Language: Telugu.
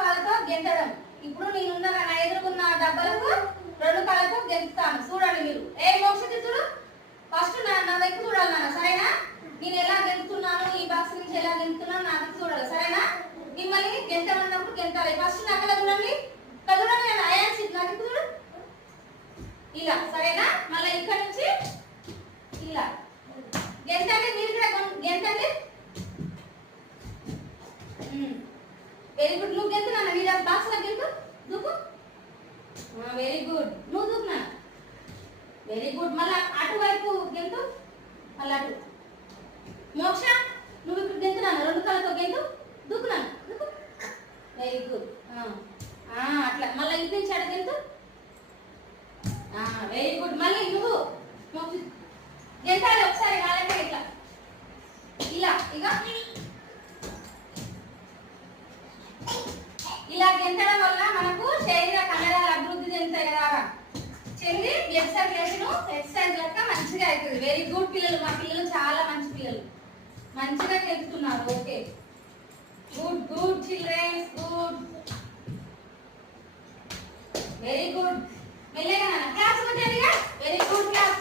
కాళ్ళతో గెంతడం. ఇప్పుడు నేనున్న నా ఎదురుకున్న డబ్బాలకు 2 కాళ్ళతో గెంతుతాను. చూడండి మీరు. ఏ మోక్షిత చూడు, ఫస్ట్ నా వైపు చూడాలి నాన్న, సరేనా? నేను ఎలా గెంతుతున్నాను, ఈ బాక్స్ నుంచి ఎలా గెంతుతున్నాను నా వైపు చూడాలి, సరేనా? మిమ్మల్ని గెంతమన్నప్పుడు గెంతాలి. ఫస్ట్ నా కళ్ళ చూడండి, చూడండి నేను అయాన్స్ నా వైపు చూడు, ఇలా, సరేనా? మళ్ళీ ఇక్కడ నుంచి ఇలా గెంతండి, మీరు కూడా గెంతండి. Very good. నువ్వు గెంతు నాన్న, నీ బాక్స్ లో గెంతు, దూకు. వెరీ గుడ్, నువ్వు దూకు నాన్న. Very good. మళ్ళీ అటువైపు గెంతు, మళ్ళీ అటు. మోక్ష నువ్వు ఇప్పుడు గెంతు నాన్న, 2 కాళ్ళతో గెంతు, దూకు నాన్న, దూకు. Very good. అట్లా మళ్ళీ ఇటు నుంచి అటు గెంతు. Very good. మళ్ళీ నువ్వు గెంతాలి ఒకసారి వాళ్ళంటే ఇట్లా, ఇలా, ఇక ఇలా గెంతడం వల్ల మనకు శరీర కండరాలు అభివృద్ధి చెందుతాయి కదా, చెంది బ్లడ్ సర్క్యులేషన్ ఎక్సర్సైజ్ లెక్క మంచిగా అవుతుంది. వెరీ గుడ్ పిల్లలు, మా పిల్లలు చాలా మంచి పిల్లలు, మంచిగా గెంతుతున్నారు. Okay, good good childrens, good, very good. మెల్లగా క్లాస్ కొట్టండి. Very good class.